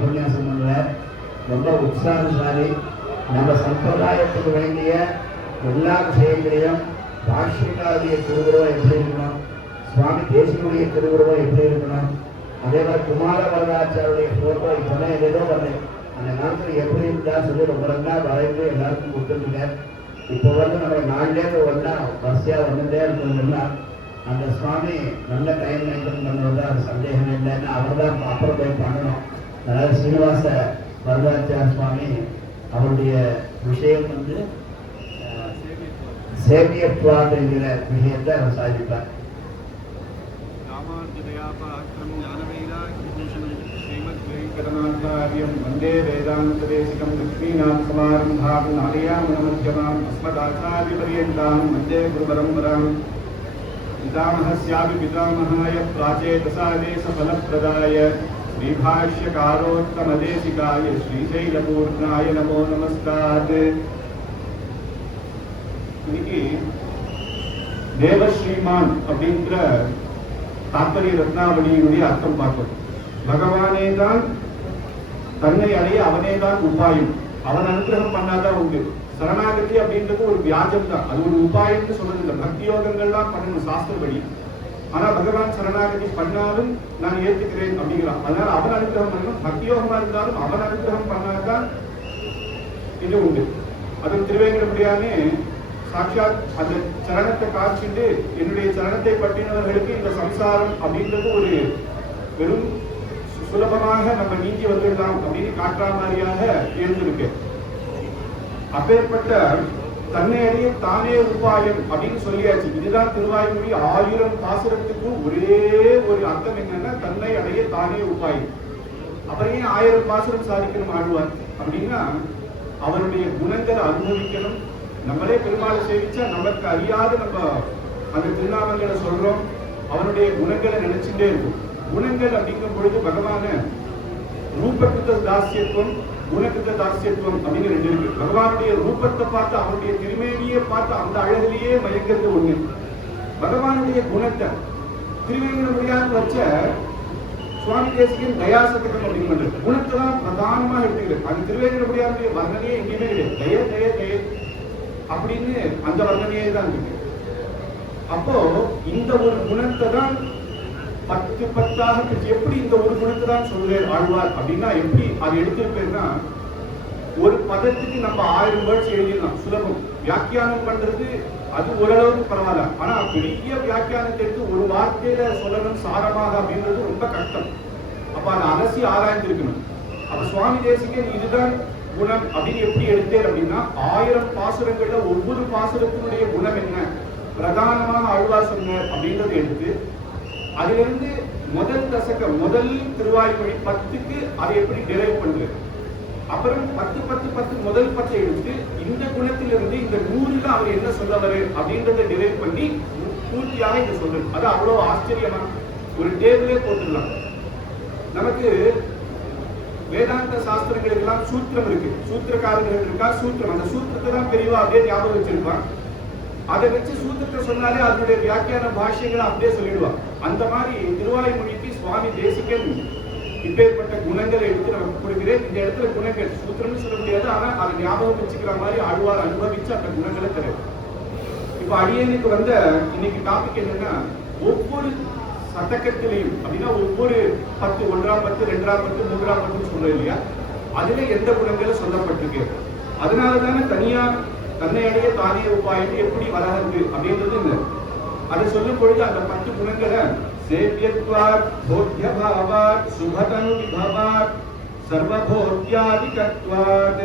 உபன்யாசம் பண்ணுவார். ரொம்ப உற்சாகசாலி. நம்ம சம்பிரதாயத்துக்கு வேண்டிய எல்லா விஷயங்களையும் பாஷ்யக்காருடைய திருவுருவம் எப்படி இருக்கணும், சுவாமி தேசிகனுடைய திருவுருவம் எப்படி இருக்கணும், அதே மாதிரி குமார வரதாச்சாருடைய போட்டோ இப்போதான் ஏதோ பண்ணேன் அந்த காலத்தில் எப்படி இருந்தா சொல்லி ரொம்ப நல்லா வரைந்து எல்லாருக்கும் கொடுத்துருக்கேன். இப்போ நம்ம 4 டேக்கு ஒன்றா வரிசையாக வந்துட்டே இருக்கணும்னா அந்த சுவாமி நல்ல டைம் மெயின்டைன் பண்ணுறது அது சந்தேகம் இல்லைன்னு அவர் தான் அப்புறம் போய் பண்ணணும். அதாவது ஸ்ரீனிவாச வரதாச்சார சுவாமி அவருடைய விஷயம் சேவியத்வாத் என்கிற விஷயத்தை அவர் சாதிப்பார். वंदे वेदांतदेशिकं लक्ष्मीनाथ समारंभां नालयामनमध्यमां अस्मदाचार्यपर्यन्तां वंदे गुरुपरम्परां पितामहस्यापि पितामहाय प्राचेतसादेशफलप्रदाय श्रीभाष्यकारोत्तमदेशिकाय श्रीशैलपूर्णाय नमो नमस्तात्. இன்னைக்கு தேவஸ்ரீமான் அப்படின்ற தாத்பரிய ரத்னாவளியினுடைய அர்த்தம் பார்ப்போம். பகவானே தான் தன்னை அடைய அவனே தான் உபாயம். அவன் அனுகிரகம் பண்ணாதான் உண்டு. சரணாகதி அப்படின்றது ஒரு வியாஜம் தான், அது ஒரு உபாயம்னு சொல்றது இல்லை. பக்தி யோகங்கள்லாம் பண்ணணும் சாஸ்திரப்படி. ஆனா பகவான் சரணாகதி பண்ணாலும் நான் ஏற்றுக்கிறேன் அப்படிங்கிறான். அதனால அவன் அனுகிரகம் பண்ணணும். பக்தி யோகமா இருந்தாலும் அவன் அனுகிரகம் பண்ணாதான் இது உண்டு. அது திருவேங்கடமுடியாமே சாட்சாத் அந்த சரணத்தை காட்சிட்டு என்னுடைய சரணத்தை பற்றினவர்களுக்கு இந்த சம்சாரம் அப்படின்றது ஒரு வெறும் சுலபமாக நம்ம நீங்கி வந்துடலாம் அப்படின்னு காட்டுற மாதிரியாக இருந்திருக்கு. அப்பேற்பட்ட தன்னை அடைய தானே உபாயம் அப்படின்னு சொல்லியாச்சு. இதுதான் திருவாய்மொழி 1000 பாசுரத்துக்கும் ஒரே ஒரு அர்த்தம் என்னன்னா தன்னை அடைய தானே உபாயம். அப்புறம் ஏன் 1000 பாசுரம் சாதிக்கணும் ஆழ்வார் அப்படின்னா அவருடைய குணங்களை அனுபவிக்கணும். நம்மளே பெருமாளை சேவிச்சா நமக்கு அறியாத நம்ம அந்த திருநாமங்களை சொல்றோம். அவனுடைய குணங்களை நினைச்சுட்டே இருக்கும். குணங்கள் அப்படிங்கும் பொழுது பகவான ரூபகிருத்த தாசியத்துவம் குணகிருத்த தாசியத்துவம் அப்படின்னு 2 இருக்கு. பகவானுடைய ரூபத்தை பார்த்து அவனுடைய திருமேனியை பார்த்து அந்த அழகிலேயே மயங்கிறது ஒண்ணு. பகவானுடைய குணத்தை திருவேங்கடமுடியான்னு வச்ச சுவாமி தேசிகன் தயாசதகம் அப்படின்னு பண்றது. குணத்தை தான் பிரதானமா எடுத்துக்கிறது. அது திருவேங்கடமுடியானுடைய வர்ணனையே எங்கேயுமே கிடையாது. தய தய தய அப்படின்னு அந்த வர்ணனையே தான் இருக்கு. அப்போ இந்த ஒரு குணத்தை தான் 10 10ஆக எப்படி இந்த ஒரு குணத்தை தான் சொல்றார் ஆழ்வார் அப்படின்னா எப்படி அது எடுத்திருப்பேன்னா ஒரு பதத்துக்கு நம்ம 1000 வேர்ட்ஸ் எழுதிடலாம், சுலபம். வியாக்கியானம் பண்றது அது ஓரளவுக்கு பரவாயில்ல. ஆனா பெரிய வியாக்கியானத்தை எடுத்து ஒரு வார்த்தையில சொல்லணும் சாரமாக அப்படின்றது ரொம்ப கஷ்டம். அப்ப அதை அலசி ஆராய்ந்திருக்கணும். அப்ப சுவாமி தேசிகன் இதுதான் குணம் அப்படின்னு எப்படி எடுத்தேன் அப்படின்னா 1000 பாசுரங்கள்ல ஒவ்வொரு பாசுரத்தினுடைய குணம் என்ன பிரதானமாக ஆழ்வார் சொன்னார் அப்படின்றத எடுத்து அதிலிருந்து முதல் தசகம் முதல் திருவாய்மொழி 10க்கு அதை எப்படி டிரைவ் பண்றது, அப்புறம் 10 10 10 முதல் 10 எடுத்து இந்த குணத்திலிருந்து இந்த 100ல அவர் என்ன சொல்ல வர அப்படின்றத டிரைவ் பண்ணி பூர்த்தியாக இதை சொல்றது. அது அவ்வளவு ஆச்சரியமா ஒரு டேபிளே போட்டுடலாம். நமக்கு வேதாந்த சாஸ்திரங்களுக்கு எல்லாம் சூத்திரம் இருக்கு, சூத்திரக்காரர்கள் இருக்கா, சூத்திரம். அந்த சூத்திரத்தை தான் பெரியவா அப்படியே ஞாபகம் வச்சிருப்பான். அதை வச்சு சூத்திரத்தை சொன்னாலே அதனுடைய வியாக்கியான பாஷ்யங்களை அப்படியே சொல்லிடுவான். அந்த மாதிரி திருவாய்மொழிக்கு சுவாமி தேசிகன் இப்பேற்பட்ட குணங்களை எடுத்து நமக்கு கொடுக்கிறேன். இந்த இடத்துல குணங்கள் சூத்திரம்னு சொல்ல முடியாது, ஆனா அதை ஞாபகம் வச்சுக்கிற மாதிரி ஆழ்வார் அனுபவிச்சு அந்த குணங்களை தரும். இப்ப அடியனுக்கு வந்த இன்னைக்கு டாபிக் என்னன்னா ஒவ்வொரு சதகத்திலையும் அப்படின்னா ஒவ்வொரு 10 1ஆம் 10 2ஆம் 10 3ஆம் 10 சொல்றோம் இல்லையா, அதுல எந்த குணங்களும் சொல்லப்பட்டிருக்கு. அதனாலதானே தனியா தன்னை அடைய தானே உபாயம் எப்படி வராது அப்படின்றது இல்லை. அதை சொல்லும் பொழுது அந்த 10 குணங்களை சேவ்யத்வாத் போத்யபாவாத் சுபதனு விபவாத் சர்வபோத்யாதிகத்வாத்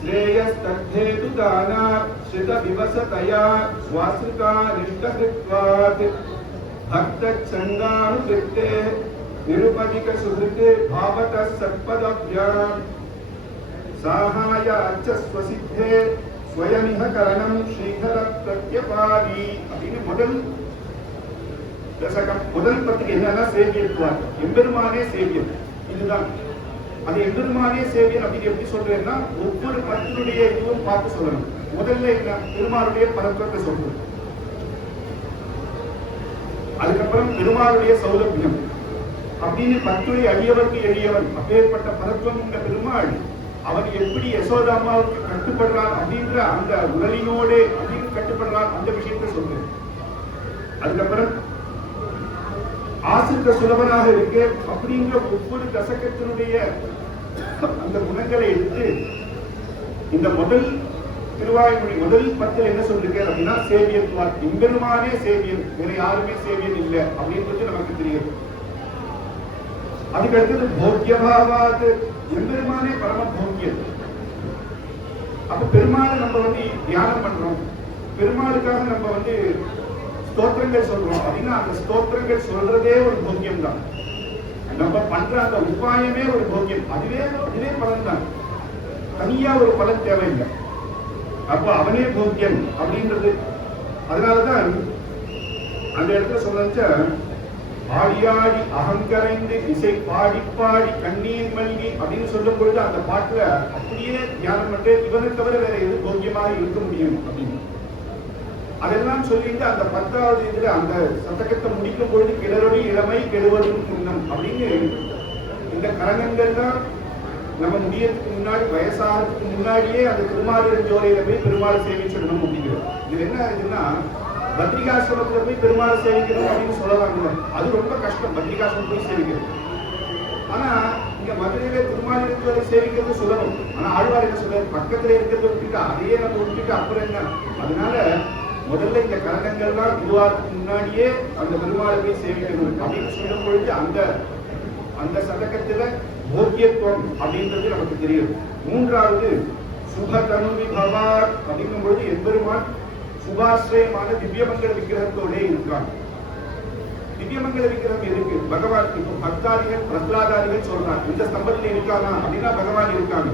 ஸ்ரேயஸ்தத்தேது தானாத் ஸ்ரித விவசதயா ஸ்வாஸ்ருகானிஷ்டகித்வாத் भक्तच्छन्दानुवृत्ते निरुपधिक सुहृते भावतः सत्पदभ्याम् साहायाच्च स्वसिद्धे स्वयमिह करणं श्रीधर प्रत्यपादी அப்படின்னு முதல் தசகம் முதல் 10 என்னன்னா சேவியத்வார், எம்பெருமானே சேவியன். இதுதான் அது எம்பெருமானே சேவியன் அப்படின்னு எப்படி சொல்றேன்னா ஒவ்வொரு 10னுடைய இதுவும் பார்த்து சொல்லணும். முதல்ல என்ன பெருமாளுடைய பரத்வத்தை சொல்றது, அதுக்கப்புறம் பெருமாளுடைய சௌலபியம், அப்படின்னு பத்துளை அடியவருக்கு எளியவன் அப்பேற்பட்ட பரத்வம் இந்த பெருமாள் அவன் எப்படி யசோதாமாவுக்கு கட்டுப்படுறான் அப்படின்ற அந்த உடலினோடு அப்படின்னு கட்டுப்படுறான் அந்த விஷயத்தை சொல்லு. அதுக்கப்புறம் ஆசிரித்த சுலபனாக இருக்கு அப்படிங்கிற ஒவ்வொரு தசகத்தினுடைய அந்த குணங்களை எடுத்து இந்த முதல் திருவாய்மொழி முதல் 10 என்ன சொல்லிருக்க அப்படின்னா சேவியத்துவார், எம்பெருமானே சேவியன், வேற யாருமே சேவியன் இல்லை அப்படின்றது நமக்கு தெரியும். அதுக்கு அடுத்தது போக்கியபாவாது, எம்பெருமானே பரம போக்கியன். அப்ப பெருமாளை நம்ம தியானம் பண்றோம், பெருமாளுக்காக நம்ம ஸ்தோத்திரங்கள் சொல்றோம் அப்படின்னா அந்த ஸ்தோத்திரங்கள் சொல்றதே ஒரு போக்கியம் தான். நம்ம பண்ற அந்த உபாயமே ஒரு போக்கியம், அதுவே பலன் தான், தனியா ஒரு பலன் தேவையில்லை. அப்ப அவனே போக்கியன் அப்படின்றது. அதனாலதான் அந்த இடத்துல சொல்ல ஆடியாடி அகங்கரைந்து இசை பாடி பாடி கண்ணீர் மல்கி அப்படின்னு சொல்லும் பொழுது அந்த பாட்டுல அப்படியே தியானம் பண்ணி இவனை தவிர வேற எது போக்கியமாக இருக்க முடியும் அப்படின்னு அதெல்லாம் சொல்லிட்டு அந்த 10வது இதுல அந்த சதகத்தை முடிக்கும் பொழுது கிளறொடி இளமை கெடுவதும் முன்னம் அப்படின்னு இந்த கரணங்கள் தான் நம்ம முடியறதுக்கு முன்னாடி வயசாகிறதுக்கு முன்னாடியே அந்த திருமாலிருஞ்சோலையில போய் பெருமாளை சேவிச்சிடணும் அப்படிங்கிறது. இது என்ன ஆகுதுன்னா பத்ரிகாசிரமத்துல போய் பெருமாளை சேவிக்கணும் அப்படின்னு சொல்லலாம்ல, அது ரொம்ப கஷ்டம் பத்ரிகாசிரமம் போய் சேவிக்கிறது. ஆனா இங்க மதுரையில திருமாலிருஞ்சோலை சேவிக்கிறது சுலபம். ஆனா ஆழ்வார் என்ன சொல்றாரு, பக்கத்துல இருக்கிறத விட்டுட்டு அதையே நம்ம விட்டுட்டு அப்புறம் என்ன. அதனால முதல்ல இந்த கரணங்கள்லாம் உருவாக்கு முன்னாடியே அந்த பெருமாளை போய் சேவிக்கணும் அப்படின்னு சொல்லும் பொழுது அந்த சதகத்துல போக்கியத்துவம் அப்படின்றது நமக்கு தெரியும். 3வது சுபதனுவி பவார் அப்படிங்கும் பொழுது எம்பெருமான் சுபாஸ்ரயமான திவ்யமங்கல விக்கிரகத்தோடே இருக்கான். திவ்யமங்கல விக்கிரகம் இருக்கு பகவான். இப்போ பக்தாதிகள் பிரகலாதாதிகள் சொல்றாங்க இந்த ஸ்தம்பத்தில் இருக்கானா அப்படின்னா பகவான் இருக்காங்க.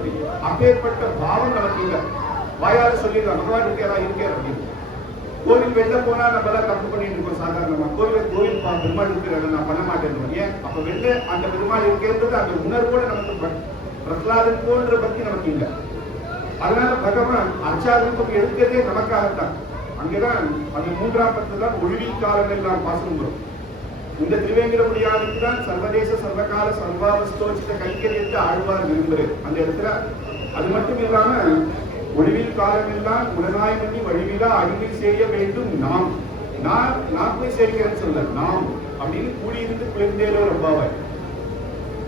அப்பேற்பட்ட பாவம் நமக்கு இல்லை. வாயால சொல்லிடலாம் பகவான் இருக்காரா இருக்கார் அப்படின்னு. கோவில் வெளில போனா நம்ம எல்லாம் தப்பு பண்ணிட்டு இருக்கோம் சாதாரணமா. கோவில் பெருமாள் இருக்கிறாங்க நான் பண்ண மாட்டேன். ஏன் அப்ப வெளில அந்த பெருமாள் இருக்கிறது அந்த உணர்வோட நமக்கு பிரகலாதன் போன்ற பக்தி நமக்கு இல்லை. அதனால பகவான் அர்ச்சாதனுக்கு எடுக்கிறதே நமக்காகத்தான். அங்கேதான் அந்த 3ஆம் 10 தான் ஒழிவில் காலம் எல்லாம் பாசனம் வரும். இந்த திருவேங்கடமுடியானுக்கு தான் சர்வதேச சர்வகால சர்வாவஸ்தோச்சித கைங்கரியத்தை ஆழ்வார் விரும்புறது அந்த இடத்துல. அது மட்டும் இல்லாம ஒழிவில் காலமெல்லாம் உடனாய் பண்ணி வழிவிலா அடிவில் செய்ய வேண்டும் நாம். நான் போய் சேர்க்கிறேன்னு சொல்ல நாம் அப்படின்னு கூடியிருந்து குளிர்ந்தேலோ ரப்பாவாய்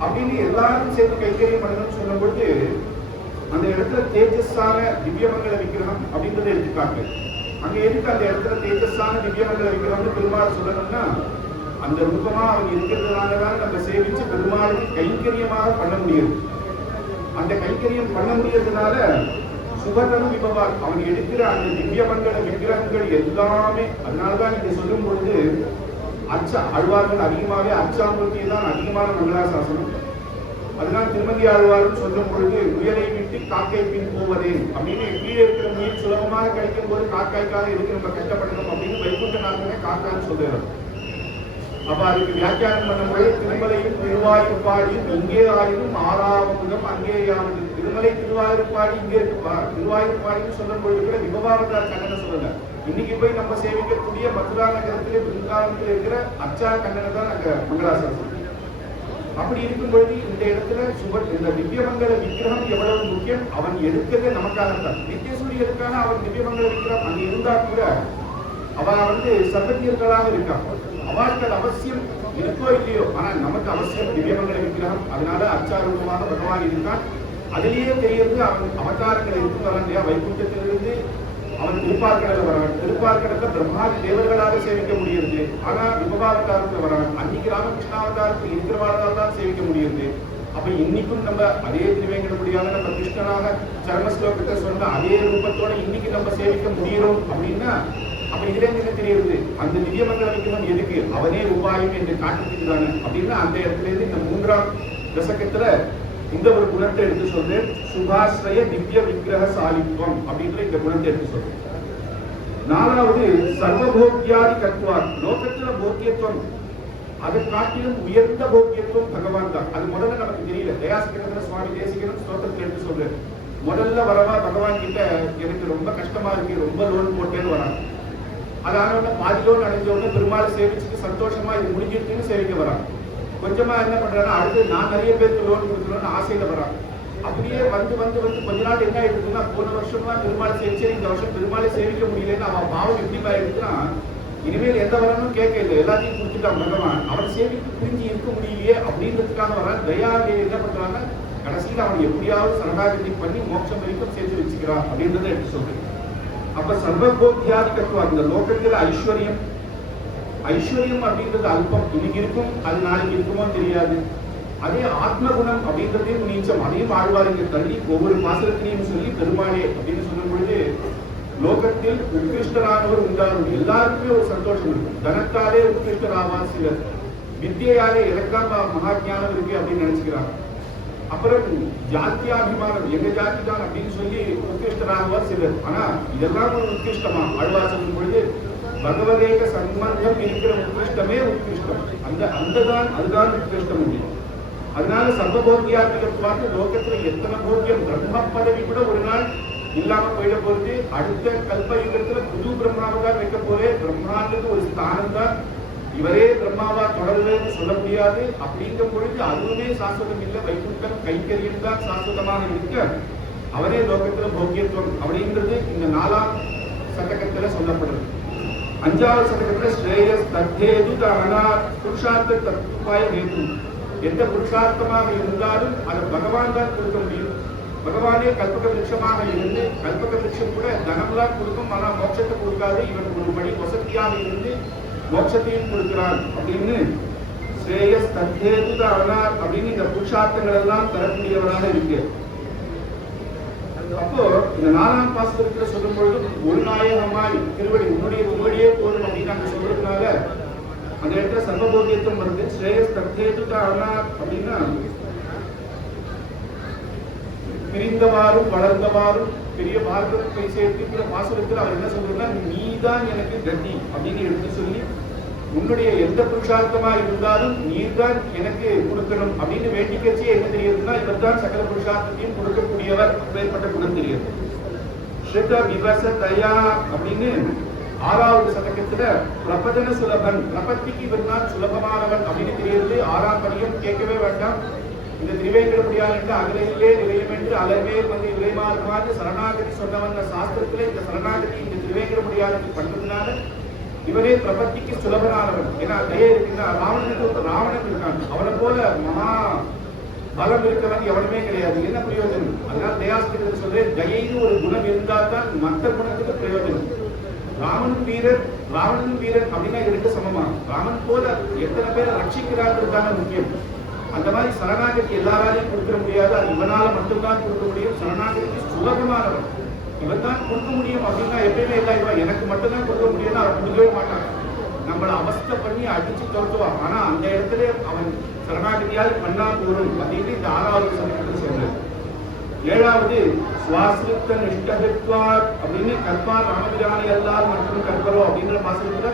அப்படின்னு எல்லாரும் சேர்த்து கைங்கரியம் பண்ணணும்னு சொல்லும் பொழுது அந்த இடத்துல தேஜஸான திவ்யமங்கல விக்கிரகம் அப்படின்றத எடுத்துக்காங்க. அங்க எதுக்கு அந்த இடத்துல தேஜஸான திவ்யமங்கல விக்கிரகம்னு பெருமாள் சொல்லணும்னா அந்த ரூபமா அவங்க இருக்கிறதுனாலதான் நம்ம சேவிச்சு பெருமாளுக்கு கைங்கரியமாக பண்ண முடியும். அந்த கைங்கரியம் பண்ண முடியறதுனால சுபதனு விபவார் அவன் எடுக்கிற அந்த திவ்யமங்கல விக்கிரகங்கள் எல்லாமே. அதனாலதான் நீங்க சொல்லும் பொழுது ஆழ்வார்கள் அதிகமாகவே அச்சாமூர்த்தியை தான் அதிகமான மங்களாசாசனம். அதனால திருமதி ஆழ்வார்னு சொல்லும் பொழுது முயலை விட்டு காக்கை பின் போவதே அப்படின்னு கீழே இருக்கிற முயல் சுலபமாக கிடைக்கும் போது காக்காய்க்காக எதுக்கு நம்ம கஷ்டப்படணும் அப்படின்னு வைகுண்டநாதனே காக்கான்னு சொல்லுறாரு. அப்ப அதுக்கு வியாக்கியானம் பண்ணும்போது திருமலையும் திருவாயூர்பாடியும் இங்கே ஆயினும் ஆறாவமுதம் அங்கேயாவது. திருமலை திருவாயூர்பாடி இங்கே இருக்குப்பா. திருவாயூர்பாடின்னு சொல்லும் பொழுது கூட விபவாவதார் கண்ணனை சொல்லல. இன்னைக்கு போய் நம்ம சேவிக்கக்கூடிய மதுரா நகரத்திலே பிருந்தாவனத்தில் இருக்கிற அச்சா கண்ணனை தான் அங்க மங்களாசாசனம். அப்படி இருக்கும் பொழுது இந்த இடத்துல இந்த திவ்யமங்கல விக்கிரகம் எவ்வளவு முக்கியம். அவன் எடுக்கிறதே நமக்காகத்தான். நித்தியசூரியனுக்கான அவன் திவ்யமங்கல விக்கிரகம் அங்க இருந்தா கூட அவன் சர்வஜீர்களாக இருக்கான். அவருக்கு அது அவசியம் இருக்கோ இல்லையோ, ஆனா நமக்கு அவசியம் திவ்யமங்கல விக்கிரகம். அதனால அச்சாரூபமாக பகவான் இருக்கான். அதிலேயே தெரியுது அவன் அவதாரங்கள் இருக்கு வரான் இல்லையா. வைகுண்டத்திலிருந்து அவன் திருப்பார்கடல வரான். திருப்பார்கடல பிரம்மாதி தேவர்களாக சேவிக்க முடியுது. ஆனா விபவாவதாரத்துல வரான். அன்னைக்கு ராமகிருஷ்ணாவதாரத்தில் இருக்கிறவாழ்தான் தான் சேவிக்க முடியுது. அப்ப இன்னைக்கும் நம்ம அதே திருவேங்கடமுடியாத நம்ம கிருஷ்ணனாக சர்மஸ்லோகத்தை சொன்ன அதே ரூபத்தோட இன்னைக்கு நம்ம சேவிக்க முடியணும் அப்படின்னா அப்ப இதுல என்ன தெரியுது, அந்த திவ்யமங்கல விக்கிரகம் எதுக்கு, அவனே உபாயம் என்று காட்டுறதுக்கு தானே அப்படின்னா அந்த இடத்துல இருந்து இந்த 3ஆம் தசகத்துல இந்த ஒரு குணத்தை எடுத்து சொல்லு. சுபாஸ்ரய திவ்ய விக்கிரக சாலித்வம் அப்படின்ற இந்த குணத்தை எடுத்து சொல்லு. 4வது சர்வபோக்கியாதி கத்துவார். லோகத்துல போக்கியத்துவம் அதை காட்டிலும் உயர்ந்த போக்கியத்துவம் பகவான் தான். அது முதல்ல நமக்கு தெரியல. தயாசிகரத்துல சுவாமி தேசிகரும் ஸ்தோத்திரத்தில் எடுத்து சொல்லு. முதல்ல வரவா பகவான் கிட்ட எனக்கு ரொம்ப கஷ்டமா இருக்கு, ரொம்ப லோன் போட்டேன்னு வரான். அதான பாதி லோன் அடைஞ்ச உடனே பெருமாளை சேவிச்சுட்டு சந்தோஷமா இது முடிஞ்சிருக்குன்னு சேவிக்க வரான். கொஞ்சமா என்ன பண்றாங்கன்னா அடுத்து நான் நிறைய பேருக்கு லோன் கொடுக்கணும்னு ஆசையில வராங்க. அப்படியே வந்து வந்து வந்து கொஞ்ச நாள் என்ன ஆயிடுதுன்னா போன வருஷம்லாம் பெருமாள் சேவிச்சு இந்த வருஷம் பெருமாளை சேவிக்க முடியலன்னு அவன் பாவம் எப்படி ஆயிடுச்சுன்னா இனிமேல் எந்த வரணும் கேட்க இல்லை, எல்லாத்தையும் கொடுத்துட்டான் பகவான். அவன் சேவிக்கு புரிஞ்சு இருக்க முடியலையே அப்படின்றதுக்காக வரான். தயாவே என்ன பண்றாங்க, கடைசியில் அவன் எப்படியாவது சரணாகதி பண்ணி மோட்சம் வரைக்கும் சேர்த்து வச்சுக்கிறான் அப்படின்றத எடுத்து சொல்றேன். அப்ப சர்வபோத்தியாதிகத்துவம், அந்த லோகத்துல ஐஸ்வர்யம் அப்படின்றது அல்பம், இன்னைக்கு இருக்கும் அது நாளைக்கு இருக்குமோ தெரியாது. அதே ஆத்மகுணம் அப்படின்றதையும் நீச்சம், அதையும் ஆழ்வாருங்க தள்ளி ஒவ்வொரு பாசனத்திலையும் சொல்லி பெருமாளே அப்படின்னு சொல்லும் பொழுது லோகத்தில் உத்கிருஷ்டரானவர் உண்டாகும். எல்லாருக்குமே ஒரு சந்தோஷம் இருக்கும். தனத்தாலே உத்கிருஷ்டராவார் சிலர், வித்தியாலே எனக்காக மகாஜானம் இருக்கு அப்படின்னு நினைச்சுக்கிறாங்க. அப்புறம் ஜாத்தியாபிமானம், எங்க ஜாதி தான் அப்படின்னு சொல்லி உத்கிருஷ்டராகுவார் சிலர். ஆனா இதெல்லாம் ஒரு உத்கிருஷ்டமா ஆழ்வார் சொல்லும் பொழுது பகவதேக சம்பந்தம் இருக்கிற உத்கிருஷ்டமே உத்கிருஷ்டம், அதுதான் உத்கிருஷ்டம் முடியும். அதனால சர்வபோத்தியாத்மிகத்துவாக்கு லோகத்துல எத்தனை போக்கியம், பிரம்ம பதவி கூட ஒரு நாள் இல்லாம போயிட போறது. அடுத்த கல்ப யுகத்துல புது பிரம்மாவை தான் வைக்க போறே. பிரம்மாவுக்கு ஒரு ஸ்தானம் தான், இவரே பிரம்மாவா தொடர்றதுன்னு சொல்ல முடியாது. அப்படிங்கிற பொழுது அதுவுமே சாஸ்வதம் இல்லை, வைகுண்டம் கைங்கரியம் தான் சாஸ்வதமாக இருக்க அவரே லோகத்துல போக்கியத்துவம் அப்படின்றது இந்த 4ஆம் சதகத்துல சொல்லப்படுறது. 5வது சதகத்துல ஸ்ரேயஸ் தத்தேது அனாத் புருஷார்த்த தத்துவாய ஹேது, எந்த புருஷார்த்தமாக இருந்தாலும் அதை பகவான் தான் கொடுக்க முடியும். பகவானே கல்பக விருட்சமாக இருந்து, கல்பக விருட்சம் கூட தனம்லாம் கொடுக்கும், ஆனா மோட்சத்தை கொடுக்காது. இவன் ஒரு படி வசதியாக இருந்து மோட்சத்தையும் கொடுக்கிறான் அப்படின்னு ஸ்ரேயஸ் தத்தேது அனாத் அப்படின்னு இந்த புருஷார்த்தங்கள் எல்லாம் தரக்கூடியவராக இருக்கு. அப்போ இந்த 4ஆம் பாசுரத்துல சொல்லும் பொழுது ஒரு நாயகமாய் திருவடி உன்னுடையே போதும் அப்படின்னு நாங்க சொல்றதுனால அந்த இடத்துல சர்வபோகியத்துவம் வருது. ஸ்ரேயஸ் தத்தேது அனாத் அப்படின்னா பிரிந்தவாறும் வளர்ந்தவாறும் பெரிய பாரதத்தை சேர்த்துக்கிற பாசுரத்தில் அவர் என்ன சொல்றாருன்னா, நீதான் எனக்கு கதி அப்படின்னு எடுத்து சொல்லி உன்னுடைய எந்த புருஷார்த்தமா இருந்தாலும் நீர்தான் எனக்கு கொடுக்கணும் அப்படின்னு வேண்டிக்கச்சே என்ன தெரியுதுன்னா, இவர் தான் சகல புருஷார்த்தத்தையும் கொடுக்கக்கூடியவர், அப்பேற்பட்ட குணம் தெரியுது. ஸ்ருத விவச தயா அப்படின்னு 6வது சதகத்துல பிரபதன சுலபன், பிரபத்திக்கு இவர் தான் சுலபமானவன் அப்படின்னு தெரியுது. 6ஆம் படியும் கேட்கவே வேண்டாம். இந்த திரிவேங்கடமுடியால் என்று அகலையிலே நிலையம் என்று அளவே வந்து விரைமாறுமாறு சரணாகதி சொன்னவன் சாஸ்திரத்துல இந்த சரணாகதி இந்த திரிவேங்கடமுடியாளுக்கு பண்றதுனால இவரே பிரபத்திக்கு சுலபனானவன். ஏன்னா தயை இருக்குன்னா ராவணன் இருக்கான், அவனை போல மகா பலம் இருக்கவன் எவனுமே கிடையாது. என்ன பிரயோஜனம்? அதனால தயாஸ்திரத்தில் சொல்றேன், தயைன்னு ஒரு குணம் இருந்தால் தான் மற்ற குணத்துக்கு பிரயோஜனம். ராமனும் வீரன் அப்படின்னா இருக்க சமமா. ராமன் போல எத்தனை பேரை ரட்சிக்கிறான்றதுதான முக்கியம். அந்த மாதிரி சரணாகதி எல்லாராலையும் கொடுக்க முடியாது, அது இவனால மட்டும்தான் கொடுக்க முடியும். சரணாகதிக்கு சுலபமானவன் இவன் தான் கொடுக்க முடியும் அப்படின்னா எப்பயுமே எல்லாம் எனக்கு மட்டும்தான் கொடுக்க முடியும்னா அவன் கொடுக்கவே மாட்டான். நம்மளை அவஸ்தை பண்ணி அடிச்சு துரத்துவான். ஆனா அந்த இடத்துல அவன் சரணாகதியால் பண்ணா போடும் அப்படின்னு இந்த 6வது சதகத்தில் சொல்றது. 7வது சுவாசித்த நிஷ்டபித்வார் அப்படின்னு கற்பார் ராமபிரானை எல்லார் மற்றும் கற்பரோ அப்படின்ற பாசனத்துல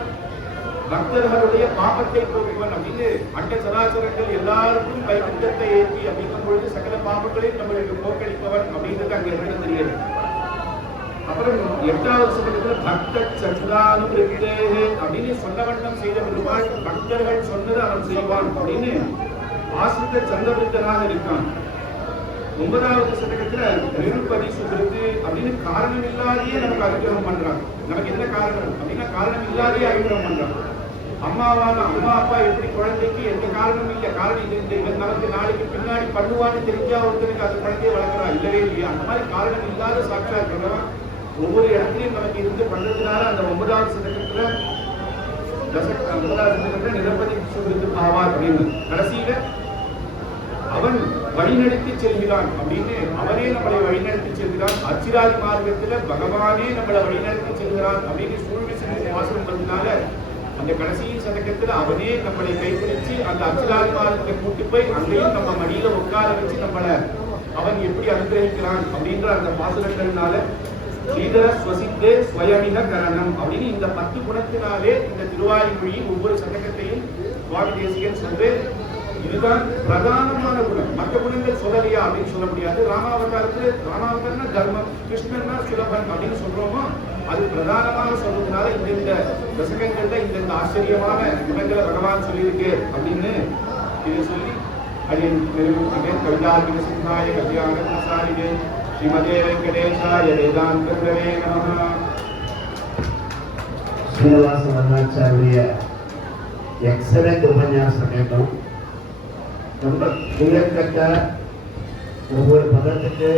பக்தர்களுடைய பாபத்தை போக்குவன் அப்படின்னு அண்ட சராசரங்கள் எல்லாருக்கும் வைகுண்டத்தை ஏற்றி அப்படிங்கும் பொழுது சகல பாபங்களையும் நம்மளுக்கு போக்களிப்பவன் அப்படின்றது அங்க என்ன தெரியாது. அப்புறம் 8வது சதகத்துல பக்த சந்தானுபிருத்தே அப்படின்னு சொன்னவண்ணம் செய்த பெருமாள் பக்தர்கள் சொன்னது அவன் செய்வான் அப்படின்னு ஆசிரித்த சந்தபிருத்தனாக இருக்கான். 9வது சதகத்துல நிருபதி சுகிருத்து அப்படின்னு காரணம் இல்லாதையே நமக்கு அனுகிரகம் பண்றாங்க. நமக்கு என்ன காரணம் அப்படின்னா காரணம் இல்லாதையே அனுகிரகம் பண்றாங்க. அம்மா அப்பா எப்படி குழந்தைக்கு எந்த காரணமும் இல்லை, காரணம் இது இவன் நமக்கு நாளைக்கு பின்னாடி பண்ணுவான்னு தெரிஞ்சா ஒருத்தருக்கு அந்த குழந்தைய வளர்க்குறா, இல்லவே இல்லையா? அந்த மாதிரி காரணம் இல்லாத சாட்சாத் பகவான் ஒவ்வொரு இடத்துலையும் நமக்கு இருந்து பண்றதுனால அந்த 9வது சதகத்துல நிரபதி சுகிருத்து ஆவார் அப்படின்னு கடைசியில அவன் வழிநடத்தி செல்கிறான் அப்படின்னு அவனே நம்மளை வழிநடத்தி செல்கிறான். அச்சிராதி மார்க்கத்துல பகவானே நம்மளை வழிநடத்தி செல்கிறான் அப்படின்னு சூழ்நிலை வாசனம் பண்ணதுனால அந்த கடைசி சதகத்துல அவனே நம்மளை கைப்பிடிச்சு அந்த அச்சிராதி மார்க்கத்தை கூட்டி போய் அங்கேயும் நம்ம மடியில உட்கார வச்சு நம்மளை அவன் எப்படி அனுகிரகிக்கிறான் அப்படின்ற அந்த பாசுரங்கள்னால ஸ்ரீதர ஸ்வசித்தே ஸ்வயமிக கரணம் அப்படின்னு இந்த 10 குணத்தினாலே இந்த திருவாய்மொழி ஒவ்வொரு சதகத்தையும் சுவாமி தேசிகன் சொல்றேன். இதுதான் பிரதானமான குணம். மற்ற குணங்கள் சொல்லலையா அப்படின்னு சொல்ல முடியாது. ராமாவதாரம்னா தர்மம், கிருஷ்ணன்னா சுலபன் அப்படின்னு சொல்றோமோ அது பிரதானமாக சொல்றதுனால இந்த தசகங்கள்ல இந்த ஆச்சரியமான குணங்களை பகவான் சொல்லியிருக்கு அப்படின்னு இதை சொல்லி அகைன் கவிதார்க்கிக சிம்ஹாய கல்யாணசாரிணே ஸ்ரீமதே வெங்கடேசாய வேதாந்த குரவே நமः. ஸ்ரீனிவாச வரதாச்சாரிய எக்ஸலண்ட் உபன்யாசம் கேட்டோம். ரொம்ப கிளியர் கட்டா ஒவ்வொரு பதத்துக்கு